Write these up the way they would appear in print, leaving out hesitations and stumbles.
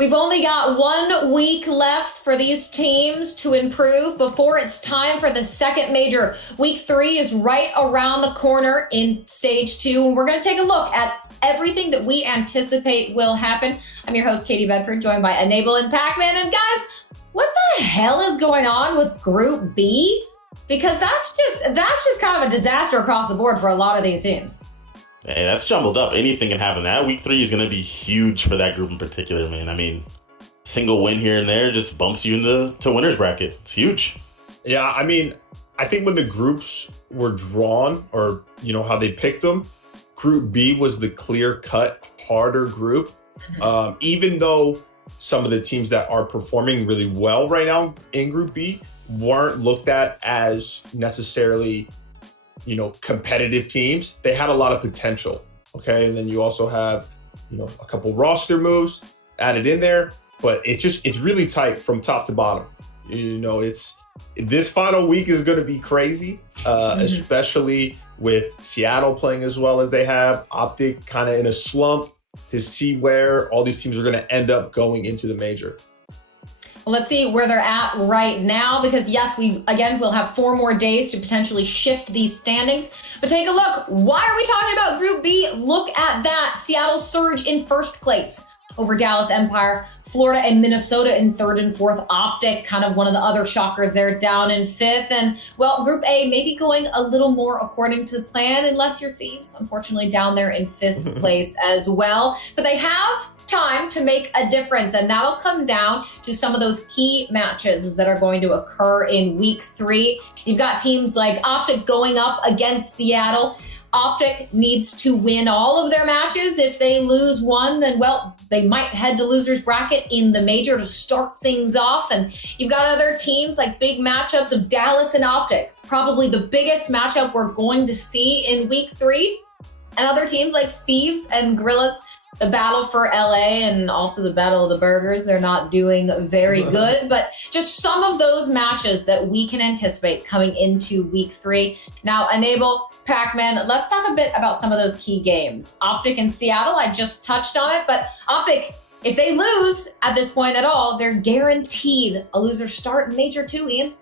We've only got 1 week left for these teams to improve before it's time for the second major. Week 3 is right around the corner in stage 2, and we're going to take a look at everything that we anticipate will happen. I'm your host, Katie Bedford, joined by Enable and Pacman. And guys, what the hell is going on with Group B? Because that's just kind of a disaster across the board for a lot of these teams. Hey, that's jumbled up. Anything can happen. That week 3 is going to be huge for that group in particular, man. I mean, single win here and there just bumps you into winner's bracket. It's huge. Yeah, I mean, I think when the groups were drawn, or how they picked them, Group B was the clear-cut, harder group. Even though some of the teams that are performing really well right now in Group B weren't looked at as necessarily competitive teams, they had a lot of potential. Okay. And then you also have, a couple roster moves added in there, but it's really tight from top to bottom. This final week is going to be crazy, especially with Seattle playing as well as they have, OpTic kind of in a slump, to see where all these teams are going to end up going into the major. Well, let's see where they're at right now, because yes, we'll have 4 more days to potentially shift these standings. But take a look. Why are we talking about Group B? Look at that. Seattle Surge in first place over Dallas Empire. Florida and Minnesota in 3rd and 4th. OpTic, kind of one of the other shockers there, down in 5th. And well, Group A maybe going a little more according to plan, unless you're Thieves, unfortunately down there in 5th place as well. But they have time to make a difference, and that'll come down to some of those key matches that are going to occur in week 3. You've got teams like OpTic going up against Seattle. OpTic needs to win all of their matches. If they lose one, then they might head to losers bracket in the major to start things off. And you've got other teams like big matchups of Dallas and OpTic, probably the biggest matchup we're going to see in week 3. And other teams like Thieves and Guerillas, the battle for LA and also the battle of the burgers, they're not doing very good, but just some of those matches that we can anticipate coming into week 3. Now, Enable, Pacman, let's talk a bit about some of those key games. OpTic and Seattle, I just touched on it, but OpTic, if they lose at this point at all, they're guaranteed a loser start in Major 2, Ian.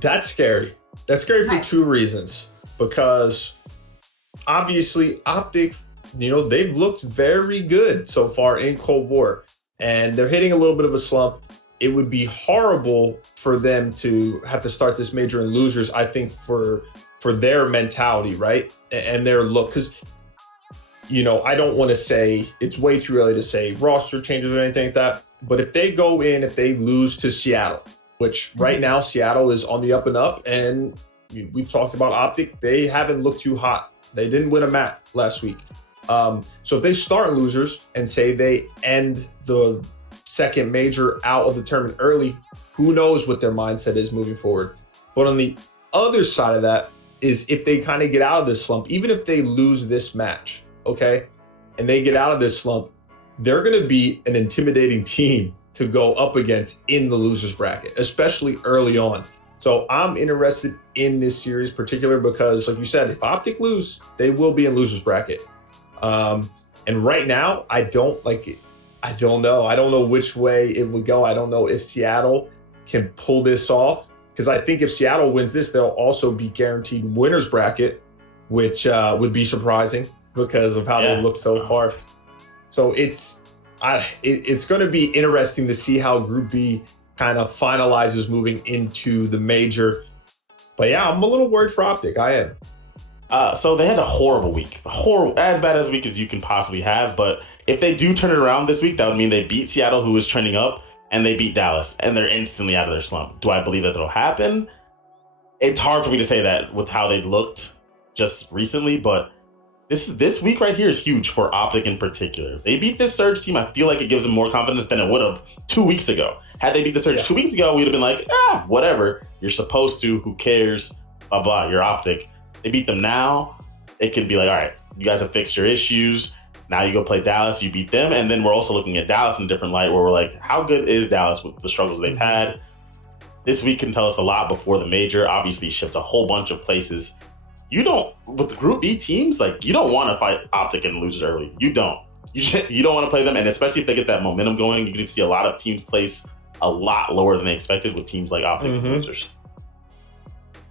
That's scary. That's scary for 2 reasons. Because obviously OpTic, they've looked very good so far in Cold War, and they're hitting a little bit of a slump. It would be horrible for them to have to start this major in losers, I think, for their mentality, right? And their look. Because, I don't want to say, it's way too early to say roster changes or anything like that. But if they lose to Seattle, which right now Seattle is on the up and up, and we've talked about OpTic, they haven't looked too hot. They didn't win a map last week. So if they start losers and say they end the second major out of the tournament early, who knows what their mindset is moving forward. But on the other side of that is if they kind of get out of this slump, even if they lose this match, okay, and they get out of this slump, they're going to be an intimidating team to go up against in the losers bracket, especially early on. So I'm interested in this series particular because, like you said, if OpTic lose, they will be in losers bracket. And right now, I don't know. I don't know which way it would go. I don't know if Seattle can pull this off, because I think if Seattle wins this, they'll also be guaranteed winners bracket, which would be surprising because of how they look so far. So it's going to be interesting to see how Group B kind of finalizes moving into the major. But yeah, I'm a little worried for OpTic. I am. So they had a horrible week, as bad as a week as you can possibly have. But if they do turn it around this week, that would mean they beat Seattle, who was trending up, and they beat Dallas, and they're instantly out of their slump. Do I believe that that'll happen? It's hard for me to say that with how they looked just recently, but this week right here is huge for OpTic in particular. They beat this Surge team. I feel like it gives them more confidence than it would have 2 weeks ago. Had they beat the Surge 2 weeks ago, we'd have been like, whatever. You're supposed to. Who cares? Blah, blah. You're OpTic. They beat them now. It could be like, all right, you guys have fixed your issues. Now you go play Dallas, you beat them. And then we're also looking at Dallas in a different light where we're like, how good is Dallas with the struggles they've had? This week can tell us a lot before the major. Obviously shift a whole bunch of places. You don't, with the Group B teams, like you don't want to fight OpTic and lose early. You don't. You don't want to play them, and especially if they get that momentum going, you can see a lot of teams place a lot lower than they expected with teams like OpTic and losers.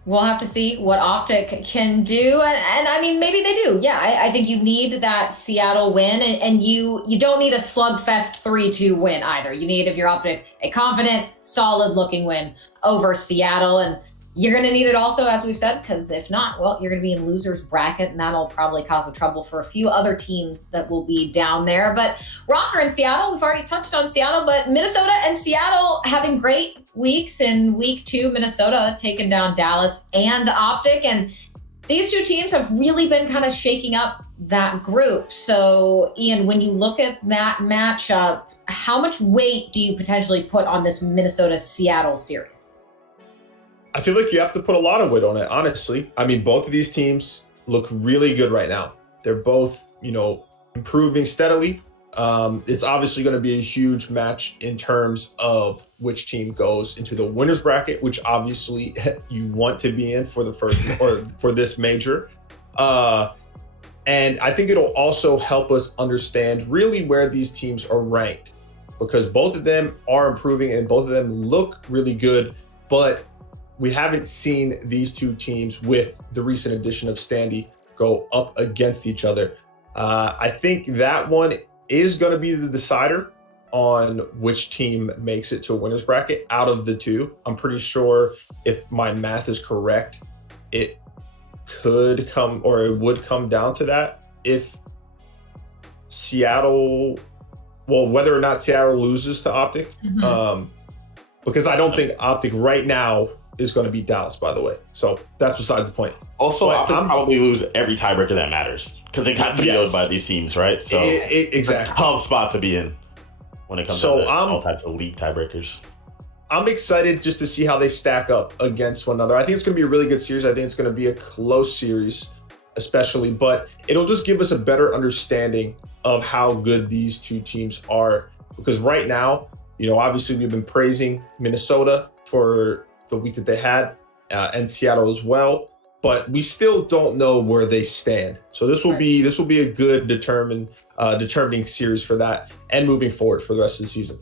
We'll have to see what OpTic can do. And I mean, maybe they do. Yeah, I think you need that Seattle win. And you don't need a slugfest 3-2 win either. You need, if you're OpTic, a confident, solid-looking win over Seattle. And you're going to need it also, as we've said, because if not, well, you're going to be in loser's bracket, and that'll probably cause a trouble for a few other teams that will be down there. But Rocker in Seattle, we've already touched on Seattle, but Minnesota and Seattle having great weeks. In week 2, Minnesota taking down Dallas and OpTic, and these two teams have really been kind of shaking up that group. So, Ian, when you look at that matchup, how much weight do you potentially put on this Minnesota-Seattle series? I feel like you have to put a lot of weight on it, honestly. I mean, both of these teams look really good right now. They're both, improving steadily. It's obviously going to be a huge match in terms of which team goes into the winner's bracket, which obviously you want to be in for the first or for this major. And I think it'll also help us understand really where these teams are ranked, because both of them are improving and both of them look really good, but we haven't seen these two teams with the recent addition of Standy go up against each other. I think that one is going to be the decider on which team makes it to a winner's bracket out of the two. I'm pretty sure, if my math is correct, it would come down to that if whether or not Seattle loses to OpTic. Because I don't think OpTic right now is going to beat Dallas, by the way. So that's besides the point. Also, OpTic probably lose every tiebreaker that matters because they got videoed by these teams, right? So exactly. It's a tough spot to be in when it comes to all types of league tiebreakers. I'm excited just to see how they stack up against one another. I think it's going to be a really good series. I think it's going to be a close series, especially, but it'll just give us a better understanding of how good these two teams are. Because right now, obviously we've been praising Minnesota for the week that they had, and Seattle as well, but we still don't know where they stand. So this will be a good determining series for that and moving forward for the rest of the season.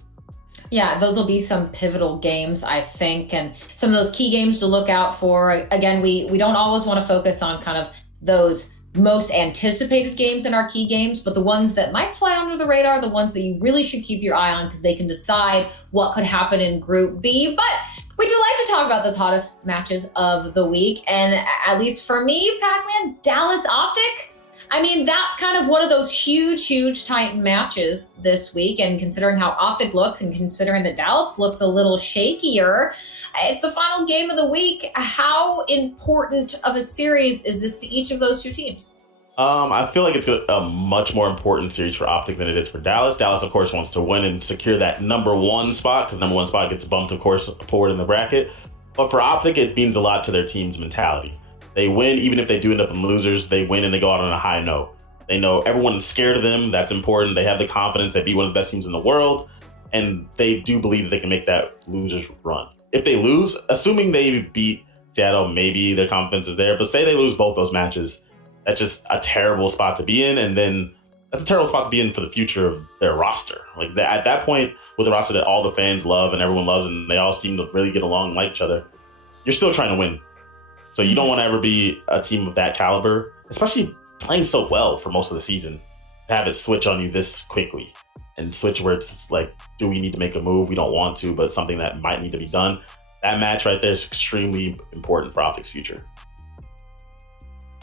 Yeah, those will be some pivotal games, I think, and some of those key games to look out for. Again, we don't always want to focus on kind of those most anticipated games in our key games, but the ones that might fly under the radar, the ones that you really should keep your eye on, because they can decide what could happen in Group B. But we do like to talk about those hottest matches of the week, and at least for me, Pacman, Dallas OpTic, I mean, that's kind of one of those huge tight matches this week, and considering how OpTic looks and considering that Dallas looks a little shakier, it's the final game of the week. How important of a series is this to each of those two teams? I feel like it's a much more important series for OpTic than it is for Dallas. Dallas, of course, wants to win and secure that number 1 spot, because number 1 spot gets bumped, of course, forward in the bracket. But for OpTic, it means a lot to their team's mentality. They win, even if they do end up in losers, they win and they go out on a high note. They know everyone's scared of them. That's important. They have the confidence. They beat one of the best teams in the world. And they do believe that they can make that losers run. If they lose, assuming they beat Seattle, maybe their confidence is there. But say they lose both those matches, that's just a terrible spot to be in. And then that's a terrible spot to be in for the future of their roster. Like at that point, with a roster that all the fans love and everyone loves, and they all seem to really get along and like each other, you're still trying to win. So you don't want to ever be a team of that caliber, especially playing so well for most of the season, to have it switch on you this quickly and switch where it's like, do we need to make a move? We don't want to, but something that might need to be done. That match right there is extremely important for OpTic's future.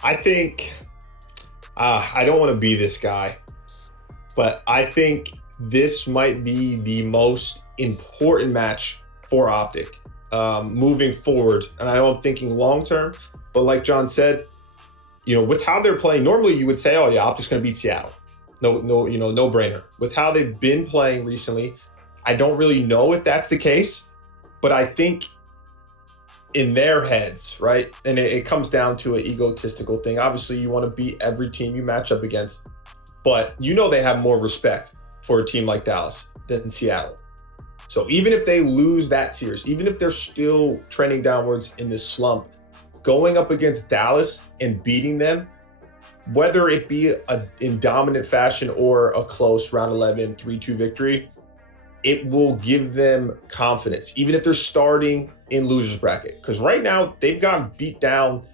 I think, I don't want to be this guy, but I think this might be the most important match for OpTic moving forward. And I know I'm thinking long term, but like John said, with how they're playing, normally you would say, oh yeah, OpTic's going to beat Seattle. No brainer. With how they've been playing recently, I don't really know if that's the case, but I think in their heads, right? And it comes down to an egotistical thing. Obviously, you want to beat every team you match up against, but they have more respect for a team like Dallas than Seattle. So even if they lose that series, even if they're still trending downwards in this slump, going up against Dallas and beating them, whether it be in dominant fashion or a close round 11, 3-2 victory, it will give them confidence, even if they're starting in loser's bracket. Because right now they've gotten beat down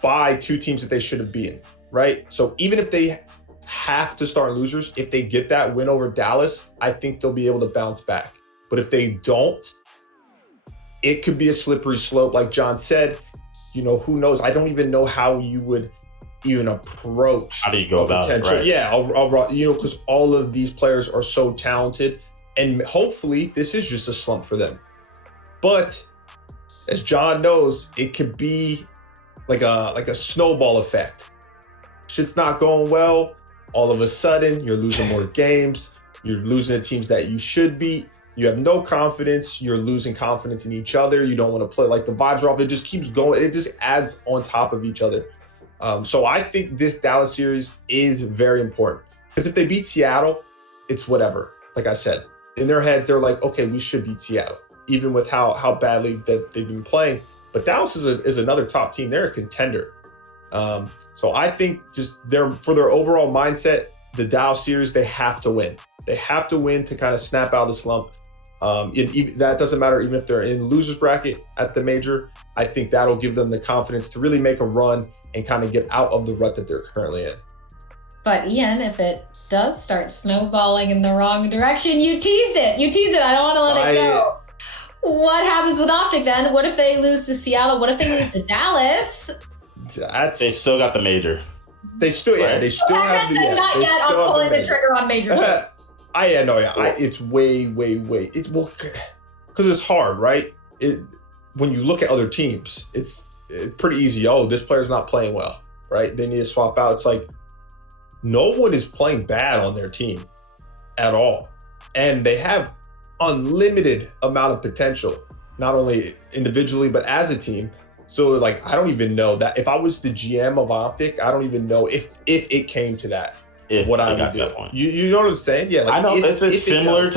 by 2 teams that they should have beaten, right? So even if they have to start in losers, if they get that win over Dallas, I think they'll be able to bounce back. But if they don't, it could be a slippery slope. Like John said, who knows? I don't even know how you would even approach. How do you go about potential. it? Right. Yeah, because all of these players are so talented, and hopefully this is just a slump for them. But as John knows, it could be like a snowball effect. Shit's not going well. All of a sudden, you're losing more games. You're losing the teams that you should beat. You have no confidence. You're losing confidence in each other. You don't want to play. Like, the vibes are off. It just keeps going. It just adds on top of each other. So I think this Dallas series is very important, because if they beat Seattle, it's whatever. Like I said, in their heads, they're like, okay, we should beat Seattle, even with how badly that they've been playing. But Dallas is another top team. They're a contender. So I think just for their overall mindset, the Dallas series, they have to win. They have to win to kind of snap out of the slump. That doesn't matter even if they're in losers bracket at the major. I think that'll give them the confidence to really make a run and kind of get out of the rut that they're currently in. But Ian, if it does start snowballing in the wrong direction, you teased it. I don't want to let it go. What happens with OpTic then? What if they lose to Seattle? What if they lose to Dallas? They still got the major. They still have the not yet. I'm pulling the trigger on major. It's way. It's because it's hard, right? When you look at other teams, it's pretty easy. Oh, this player's not playing well, right? They need to swap out. It's like no one is playing bad on their team at all, and they have unlimited amount of potential, not only individually but as a team. So like, I don't even know that if I was the GM of OpTic, I don't even know if it came to that. What I would do. You know what I'm saying? Yeah, like I know it's similar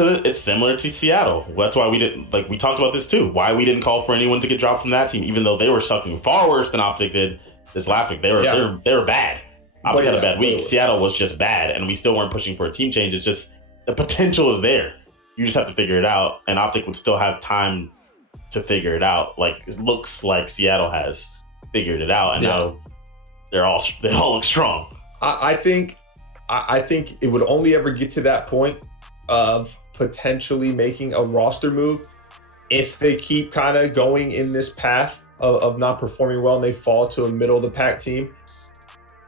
to Seattle. That's why we didn't we talked about this too. Why we didn't call for anyone to get dropped from that team, even though they were sucking far worse than OpTic did this last week. They were bad. OpTic had a bad week. Seattle was just bad, and we still weren't pushing for a team change. It's just the potential is there. You just have to figure it out, and OpTic would still have time to figure it out. Like, it looks like Seattle has figured it out, and now they all look strong. I think it would only ever get to that point of potentially making a roster move if they keep kind of going in this path of not performing well and they fall to a middle of the pack team.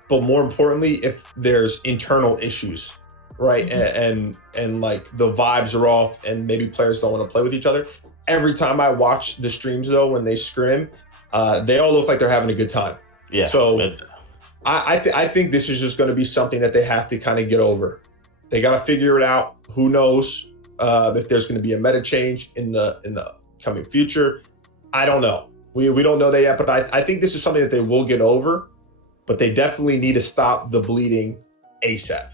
But more importantly, if there's internal issues, right? And like the vibes are off and maybe players don't want to play with each other. Every time I watch the streams though, when they scrim, they all look like they're having a good time. Yeah. So I think this is just going to be something that they have to kind of get over. They got to figure it out. Who knows if there's going to be a meta change in the coming future? I don't know. We don't know that yet, but I think this is something that they will get over. But they definitely need to stop the bleeding ASAP,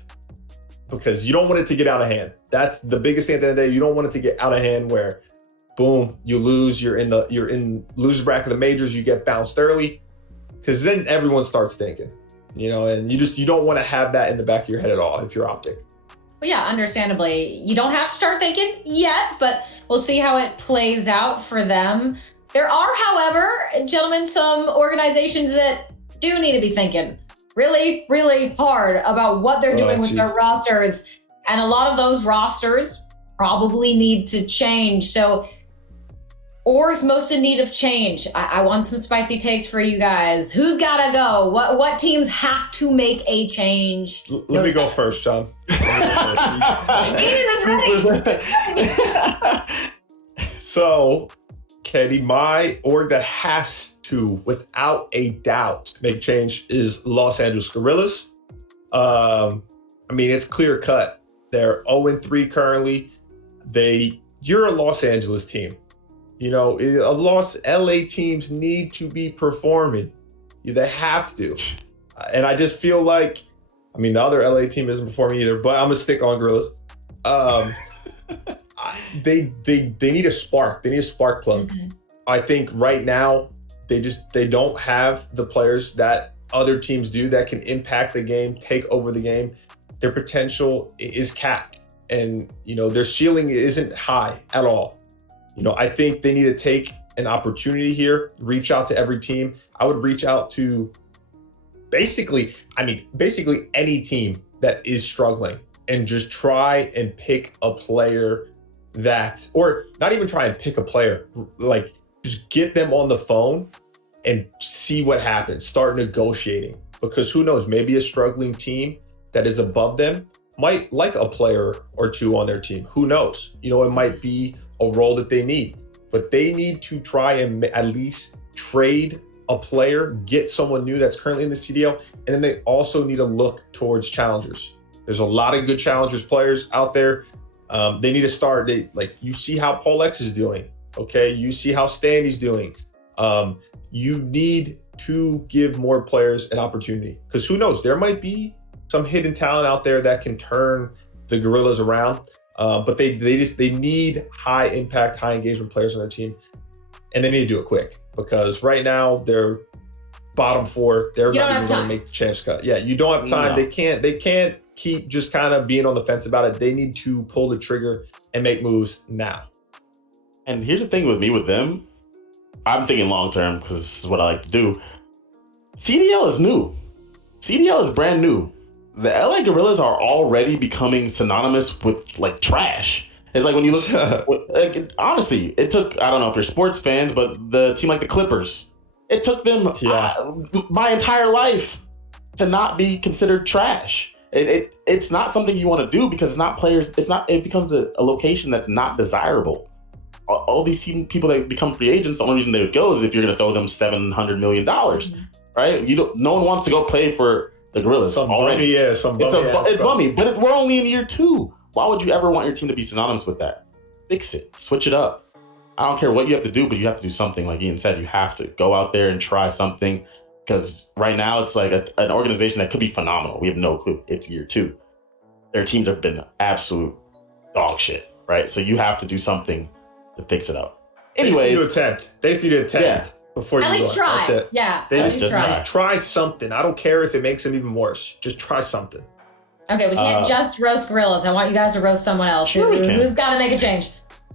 because you don't want it to get out of hand. That's the biggest thing at the end of the day. You don't want it to get out of hand where, boom, you lose. You're in losers bracket of the majors. You get bounced early, because then everyone starts thinking, and you don't want to have that in the back of your head at all if you're OpTic. Well, yeah, understandably, you don't have to start thinking yet, but we'll see how it plays out for them. There are, however, gentlemen, some organizations that do need to be thinking really, really hard about what they're doing with their rosters. And a lot of those rosters probably need to change. So orgs most in need of change. I want some spicy takes for you guys. Who's got to go? What teams have to make a change? Let me go first, John. So, Katie, my org that has to, without a doubt, make a change is Los Angeles Guerillas. It's clear cut. They're 0-3 currently. You're a Los Angeles team. LA teams need to be performing. They have to. And I just feel like, the other LA team isn't performing either, but I'm gonna stick on Guerillas. They need a spark. They need a spark plug. Mm-hmm. I think right now they don't have the players that other teams do that can impact the game, take over the game, their potential is capped. And, their ceiling isn't high at all. I think they need to take an opportunity here, reach out to every team. I would reach out to basically any team that is struggling and just try and pick a player or not even try and pick a player, like just get them on the phone and see what happens, start negotiating, because who knows, maybe a struggling team that is above them might like a player or two on their team. Who knows? It might be a role that they need, but they need to try and at least trade a player, get someone new that's currently in the CDL, and then they also need to look towards challengers. There's a lot of good challengers players out there. They need to start. You see how Paul X is doing, okay? You see how Standy's doing. You need to give more players an opportunity, because who knows? There might be some hidden talent out there that can turn the Guerillas around. But they need high impact, high engagement players on their team, and they need to do it quick, because right now they're bottom 4. They're not even going to make the champs cut. Yeah, you don't have time. No. They can't keep just kind of being on the fence about it. They need to pull the trigger and make moves now. And here's the thing with them, I'm thinking long term, because this is what I like to do. CDL is new. CDL is brand new. The LA Guerillas are already becoming synonymous with trash. It's like when you look, honestly, it took, I don't know if you're sports fans, but the team like the Clippers, it took them my entire life to not be considered trash. It's not something you want to do, because it's not players. It becomes a location that's not desirable. All these people that become free agents, the only reason they would go is if you're going to throw them $700 million, right? No one wants to go play for the Guerillas already. It's bummy, but we're only in year 2. Why would you ever want your team to be synonymous with that? Fix it, switch it up. I don't care what you have to do, but you have to do something. Like Ian said, you have to go out there and try something, because right now it's like an organization that could be phenomenal. We have no clue. It's year 2. Their teams have been absolute dog shit, right? So you have to do something to fix it up. Anyways, they just need to attempt before you at least try. That's it. Yeah, they just try something. I don't care if it makes them even worse. Just try something. Okay, we can't just roast Guerillas. I want you guys to roast someone else. Sure who's got to make a change?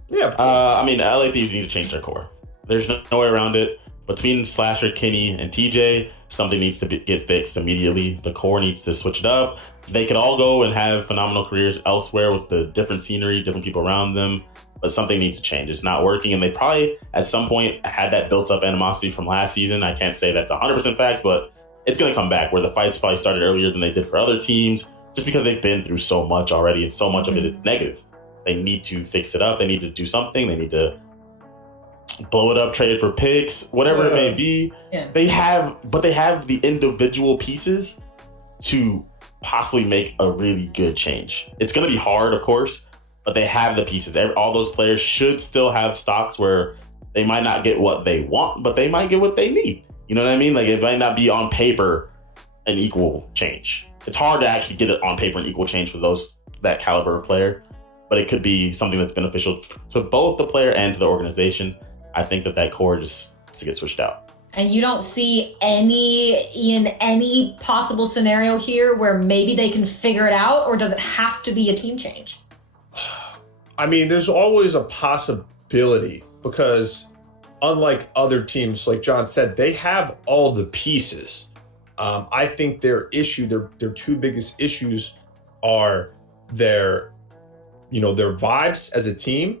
Yeah. LA Thieves need to change their core. There's no way around it. Between Slasher, Kenny, and TJ, something needs to get fixed immediately. The core needs to switch it up. They could all go and have phenomenal careers elsewhere with the different scenery, different people around them, but something needs to change. It's not working, and they probably, at some point, had that built-up animosity from last season. I can't say that's 100% fact, but it's going to come back, where the fights probably started earlier than they did for other teams, just because they've been through so much already, and so much of it is negative. They need to fix it up. They need to do something. They need to blow it up, trade it for picks, whatever it may be. Yeah. They have the individual pieces to possibly make a really good change. It's going to be hard, of course, but they have the pieces. All those players should still have stocks where they might not get what they want, but they might get what they need. You know what I mean? Like, it might not be on paper an equal change. It's hard to actually get it on paper an equal change for that caliber of player, but it could be something that's beneficial to both the player and to the organization. I think that core just has to get switched out. And you don't see any possible scenario here where maybe they can figure it out, or does it have to be a team change? I mean, there's always a possibility, because unlike other teams, like John said, they have all the pieces. I think their 2 biggest issues are their vibes as a team.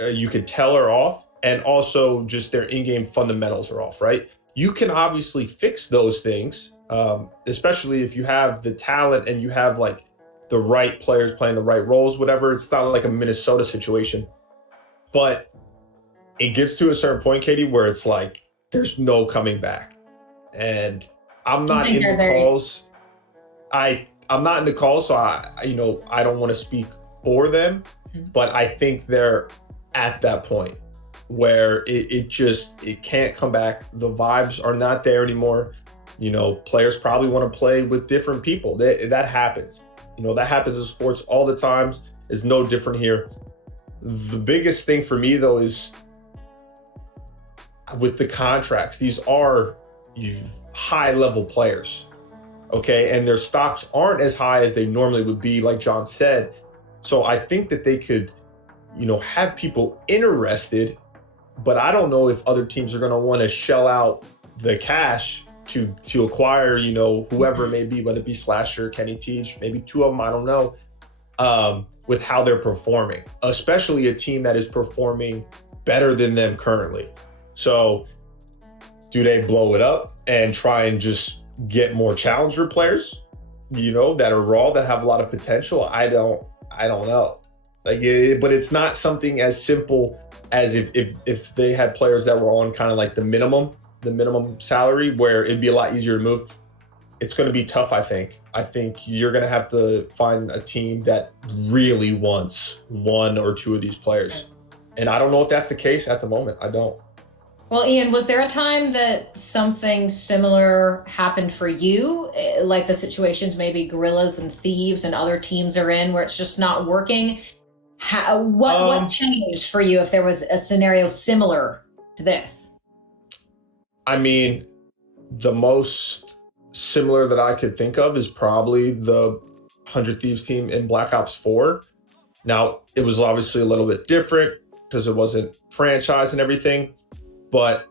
You could tell are off, and also just their in-game fundamentals are off, right? You can obviously fix those things, especially if you have the talent and you have like the right players playing the right roles, whatever. It's not like a Minnesota situation, but it gets to a certain point, Katie, where it's like there's no coming back. And I'm not in the calls. I'm not in the calls, so I don't want to speak for them, but I think they're at that point where it can't come back. The vibes are not there anymore. Players probably want to play with different people. That happens. That happens in sports all the time. It's no different here. The biggest thing for me, though, is with the contracts. These are high level players. Okay. And their stocks aren't as high as they normally would be, like John said. So I think that they could, have people interested, but I don't know if other teams are going to want to shell out the cash to acquire, whoever it may be, whether it be Slasher, Kenny Teach, maybe two of them, I don't know, with how they're performing, especially a team that is performing better than them currently. So do they blow it up and try and just get more challenger players, that are raw, that have a lot of potential? I don't know. But it's not something as simple as if they had players that were on kind of like the minimum salary, where it'd be a lot easier to move. It's going to be tough, I think. I think you're going to have to find a team that really wants one or two of these players. And I don't know if that's the case at the moment. I don't. Well, Ian, was there a time that something similar happened for you? Like the situations maybe Guerillas and Thieves and other teams are in where it's just not working? What changed for you if there was a scenario similar to this? I mean, the most similar that I could think of is probably the 100 Thieves team in Black Ops 4. Now, it was obviously a little bit different because it wasn't franchised and everything. But,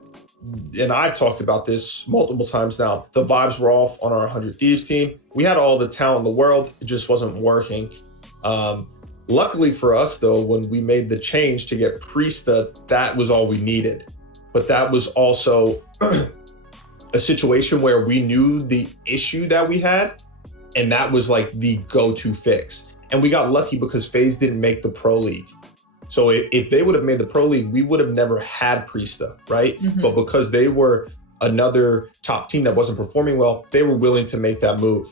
and I've talked about this multiple times now, the vibes were off on our 100 Thieves team. We had all the talent in the world. It just wasn't working. Luckily for us, though, when we made the change to get Priesta, that was all we needed. But that was also a situation where we knew the issue that we had, and that was like the go-to fix. And we got lucky because FaZe didn't make the Pro League. So if they would have made the Pro League, we would have never had Priesta, right? Mm-hmm. But because they were another top team that wasn't performing well, they were willing to make that move.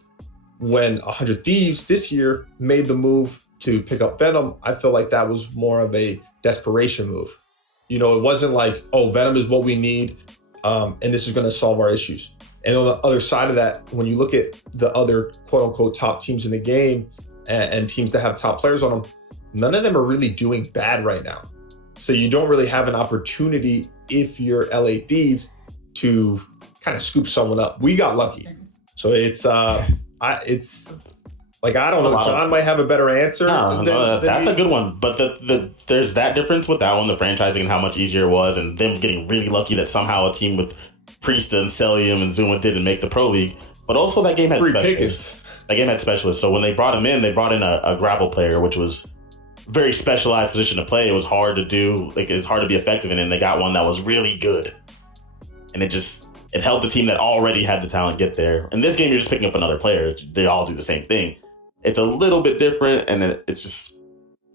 When 100 Thieves this year made the move to pick up Venom, I feel like that was more of a desperation move. It wasn't like, oh, Venom is what we need, and this is going to solve our issues. And on the other side of that, when you look at the other quote unquote top teams in the game and teams that have top players on them, none of them are really doing bad right now. So you don't really have an opportunity if you're LA Thieves to kind of scoop someone up. We got lucky. So it's like, I don't know. John might have a better answer. No, that's a good one. But there's that difference with that one, the franchising and how much easier it was, and them getting really lucky that somehow a team with Priesta and Celium and Zuma didn't make the Pro League. But also that game had specialists. That game had specialists. So when they brought him in, they brought in a grapple player, which was very specialized position to play. It was hard to do. Like, it's hard to be effective in, and they got one that was really good. And it helped the team that already had the talent get there. In this game, you're just picking up another player. They all do the same thing. It's a little bit different, and it's just,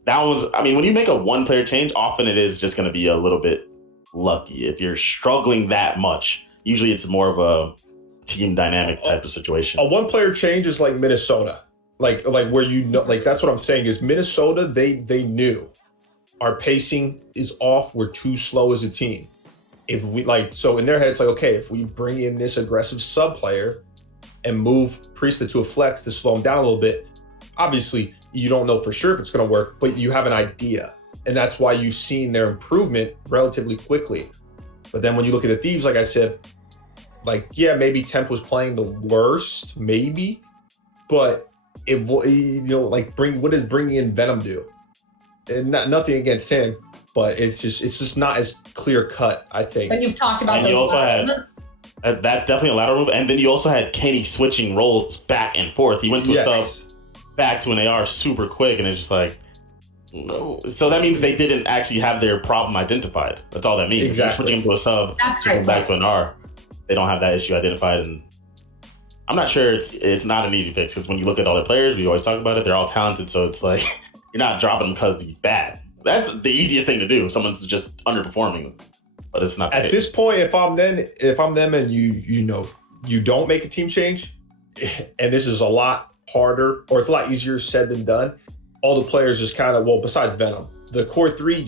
that one's, I mean, when you make a one-player change, often it is just going to be a little bit lucky. If you're struggling that much, usually it's more of a team dynamic type of situation. A one-player change is like Minnesota. Like where that's what I'm saying is Minnesota, they knew our pacing is off. We're too slow as a team. If we so in their heads, like, okay, if we bring in this aggressive sub player and move Priesta to a flex to slow him down a little bit, obviously you don't know for sure if it's going to work, but you have an idea. And that's why you've seen their improvement relatively quickly. But then when you look at the Thieves, like I said, maybe Temp was playing the worst, maybe, but what does bringing in Venom do? And nothing against him, but it's just not as clear cut, I think. But you've talked about and those. You also had, that's definitely a lateral move. And then you also had Kenny switching roles back and forth. He went to a sub, back to an AR super quick, and it's just like, no. So that means they didn't actually have their problem identified. That's all that means. Exactly. If you're switching to a sub, switching back to an R, they don't have that issue identified. And I'm not sure it's not an easy fix, because when you look at all their players, we always talk about it, they're all talented, so it's like, you're not dropping him because he's bad. That's the easiest thing to do. Someone's just underperforming, but it's not the case. This point, if I'm them and you don't make a team change, and this is a lot harder, or it's a lot easier said than done, all the players just kind of, besides Venom, the core three,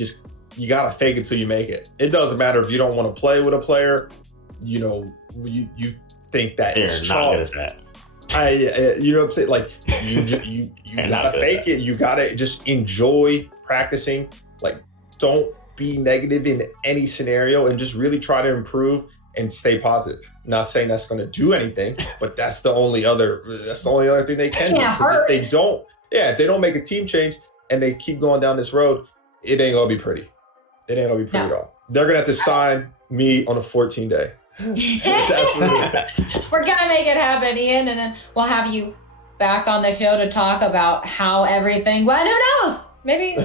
you gotta fake it till you make it. It doesn't matter if you don't want to play with a player, you think that it's not good at that. You know what I'm saying? Like, you gotta fake it. You gotta just enjoy practicing. Like, don't be negative in any scenario, and just really try to improve. and stay positive. Not saying that's going to do anything, but that's the only other thing they can do. Because if they don't make a team change and they keep going down this road, it ain't gonna be pretty. It ain't gonna be pretty at all. They're gonna have to sign me on a 14-day. We're gonna make it happen, Ian, and then we'll have you back on the show to talk about how everything went. Who knows? Maybe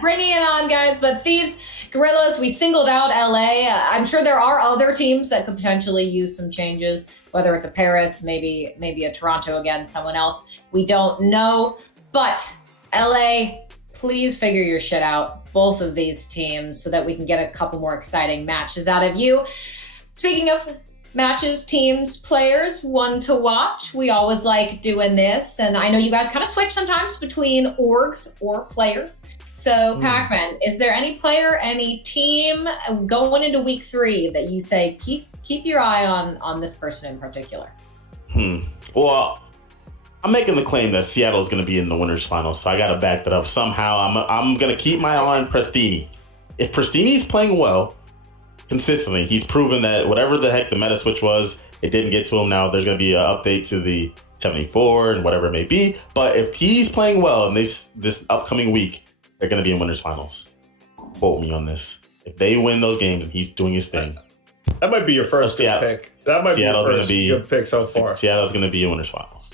bring Ian on, guys. But Thieves, Guerillas, we singled out LA. I'm sure there are other teams that could potentially use some changes, whether it's a Paris, maybe a Toronto again, someone else. We don't know. But LA, please figure your shit out, both of these teams, so that we can get a couple more exciting matches out of you. Speaking of matches, teams, players, one to watch, we always like doing this. And I know you guys kind of switch sometimes between orgs or players. So Pacman, is there any player, any team going into week 3 that you say, keep your eye on this person in particular? Well, I'm making the claim that Seattle is going to be in the winners final, so I got to back that up somehow. I'm going to keep my eye on Prestinni. If Prestinni's playing well, consistently, he's proven that whatever the heck the meta switch was, it didn't get to him. Now there's going to be an update to the 74 and whatever it may be. But if he's playing well in this upcoming week, they're going to be in winners finals. Quote me on this. If they win those games and he's doing his thing, that might be your first pick. That might Seattle's be your first good pick so far. Seattle's going to be in winners finals.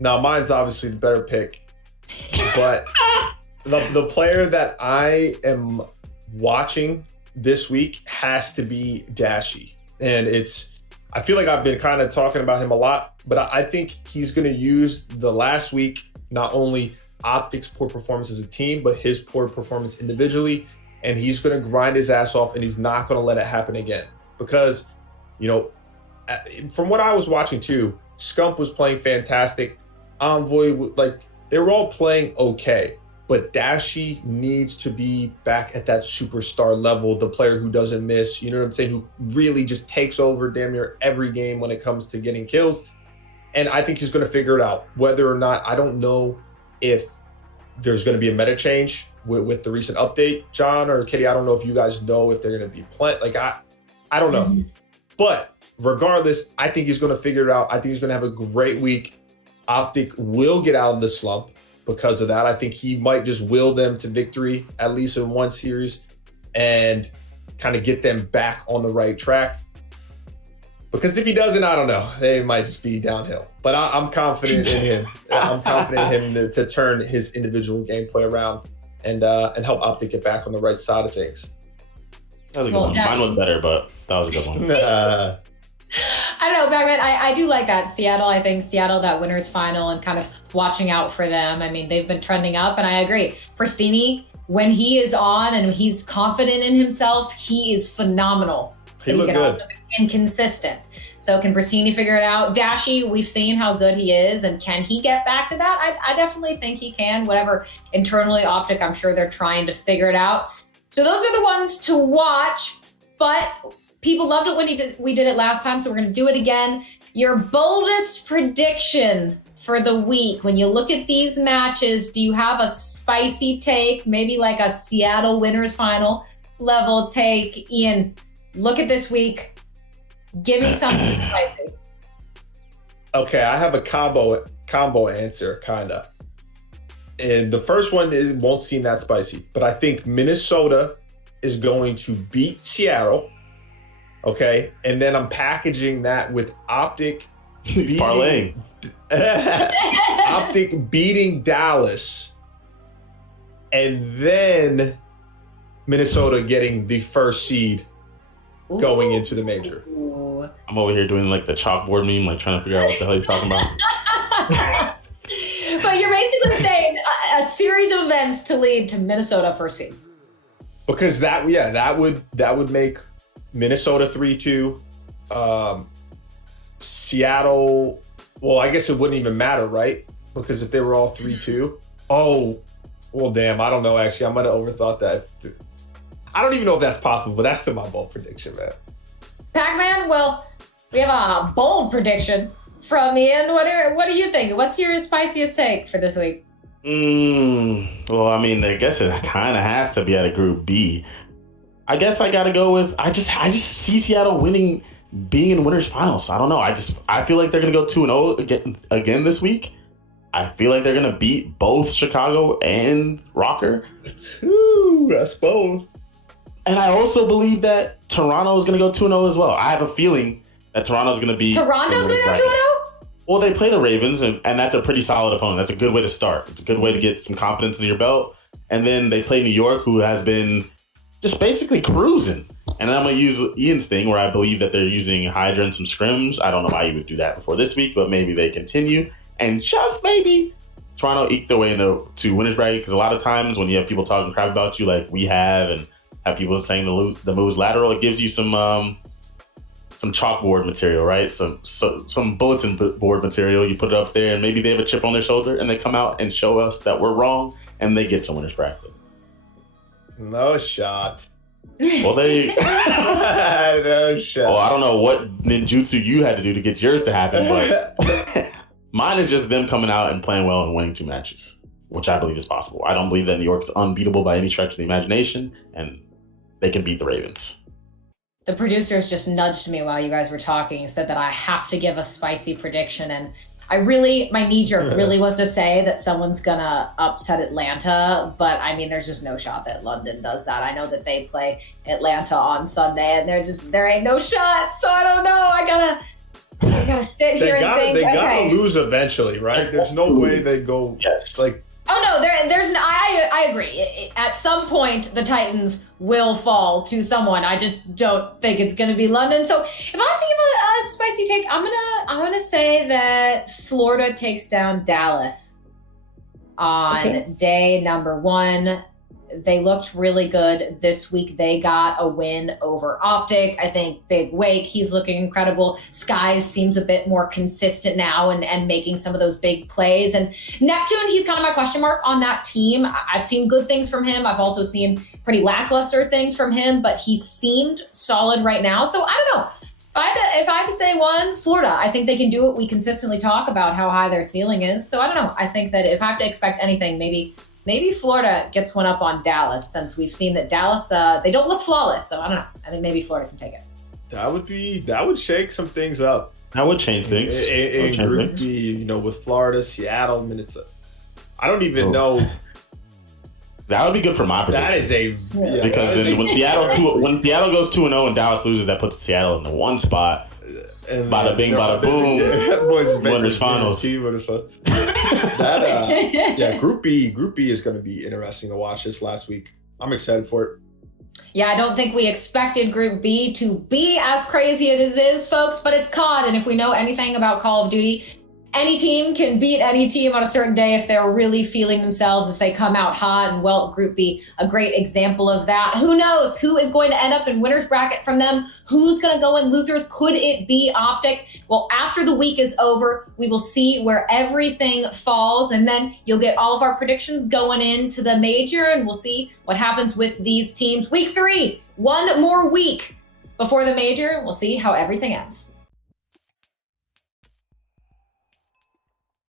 Now, mine's obviously the better pick, but the player that I am watching this week has to be Dashy. And I feel like I've been kind of talking about him a lot, but I think he's going to use the last week, not only OpTic's poor performance as a team, but his poor performance individually. And he's going to grind his ass off, and he's not going to let it happen again. Because, from what I was watching too, Scump was playing fantastic. Envoy, they were all playing okay. But Dashy needs to be back at that superstar level, the player who doesn't miss, you know what I'm saying, who really just takes over damn near every game when it comes to getting kills. And I think he's going to figure it out. Whether or not, I don't know if there's going to be a meta change with the recent update. John or Kitty, I don't know if you guys know if they're going to be playing. I don't know. But regardless, I think he's going to figure it out. I think he's going to have a great week. OpTic will get out of the slump. Because of that, I think he might just will them to victory, at least in one series, and kind of get them back on the right track. Because if he doesn't, I don't know. They might just be downhill. But I'm confident in him. I'm confident in him to turn his individual gameplay around and help OpTic get back on the right side of things. That was a good one. Mine was better, but that was a good one. I don't know, Pacman, I do like that. I think Seattle, that winners final, and kind of watching out for them. I mean, they've been trending up, and I agree. Prestinni, when he is on and he's confident in himself, he is phenomenal. He looked good. Also be inconsistent. So can Prestinni figure it out? Dashy, we've seen how good he is, and can he get back to that? I definitely think he can. Whatever internally, OpTic, I'm sure they're trying to figure it out. So those are the ones to watch, but people loved it when we did it last time, so we're going to do it again. Your boldest prediction for the week. When you look at these matches, do you have a spicy take? Maybe like a Seattle winners final level take? Ian, look at this week. Give me something spicy. Okay, I have a combo answer, kind of. And the first one won't seem that spicy, but I think Minnesota is going to beat Seattle. Okay, and then I'm packaging that with OpTic parlaying. OpTic beating Dallas, and then Minnesota getting the first seed going into the major. Ooh. I'm over here doing like the chalkboard meme, trying to figure out what the hell you're talking about. But you're basically saying a series of events to lead to Minnesota first seed. Because that would make Minnesota 3-2, Seattle. Well, I guess it wouldn't even matter, right? Because if they were all 3-2, oh, well, damn, I don't know. Actually, I might have overthought that. I don't even know if that's possible, but that's still my bold prediction, man. Pacman, well, we have a bold prediction from Ian. What do you think? What's your spiciest take for this week? Well, I mean, I guess it kind of has to be out of Group B. I guess I gotta go with I just see Seattle winning, being in winners finals. I don't know. I feel like they're gonna go 2-0 again this week. I feel like they're gonna beat both Chicago and Rocker. That's both. And I also believe that Toronto is gonna go 2-0 as well. I have a feeling that Toronto's gonna be Toronto's gonna go 2-0? Well, they play the Ravens, and that's a pretty solid opponent. That's a good way to start. It's a good way to get some confidence in your belt. And then they play New York, who has been just basically cruising. And I'm going to use Ian's thing where I believe that they're using Hydra and some scrims. I don't know why you would do that before this week, but maybe they continue. And just maybe Toronto eke their way into winners bracket, because a lot of times when you have people talking crap about you like we have, and have people saying the move's lateral, it gives you some chalkboard material, right? Some bulletin board material. You put it up there, and maybe they have a chip on their shoulder, and they come out and show us that we're wrong, and they get to winners bracket. No shot. Well, no shot. Well, I don't know what ninjutsu you had to do to get yours to happen, but mine is just them coming out and playing well and winning 2 matches, which I believe is possible. I don't believe that New York is unbeatable by any stretch of the imagination, and they can beat the Ravens. The producers just nudged me while you guys were talking and said that I have to give a spicy prediction. And my knee jerk really was to say that someone's gonna upset Atlanta, but I mean, there's just no shot that London does that. I know that they play Atlanta on Sunday, and there ain't no shot. So I don't know. I gotta sit here and think. They gotta lose eventually, right? There's no way they go. Yes. Oh no, there's no. I agree. At some point, the Titans will fall to someone. I just don't think it's going to be London. So if I have to give a spicy take, I'm gonna say that Florida takes down Dallas on day number 1. They looked really good this week. They got a win over OpTic. I think Big Wake, he's looking incredible. Skies seems a bit more consistent now and making some of those big plays. And Neptune, he's kind of my question mark on that team. I've seen good things from him. I've also seen pretty lackluster things from him, but he seemed solid right now. So I don't know. If I had to say one, Florida, I think they can do it. We consistently talk about how high their ceiling is. So I don't know. I think that if I have to expect anything, maybe Florida gets one up on Dallas, since we've seen that Dallas, they don't look flawless. So I don't know. I think maybe Florida can take it. That would shake some things up. That would change things. In Group B, with Florida, Seattle, Minnesota. I don't even know. That would be good for my prediction. That is because then when Seattle goes 2-0 and Dallas loses, that puts Seattle in the 1 spot. And bada bing, bada boom. Winners finals. Group B is going to be interesting to watch this last week. I'm excited for it. Yeah, I don't think we expected Group B to be as crazy as it is, folks, but it's COD. And if we know anything about Call of Duty, any team can beat any team on a certain day if they're really feeling themselves, if they come out hot. And well, Group B, a great example of that. Who knows who is going to end up in winner's bracket from them? Who's going to go in losers? Could it be OpTic? Well, after the week is over, we will see where everything falls. And then you'll get all of our predictions going into the major, and we'll see what happens with these teams. Week 3, 1 more week before the major. We'll see how everything ends.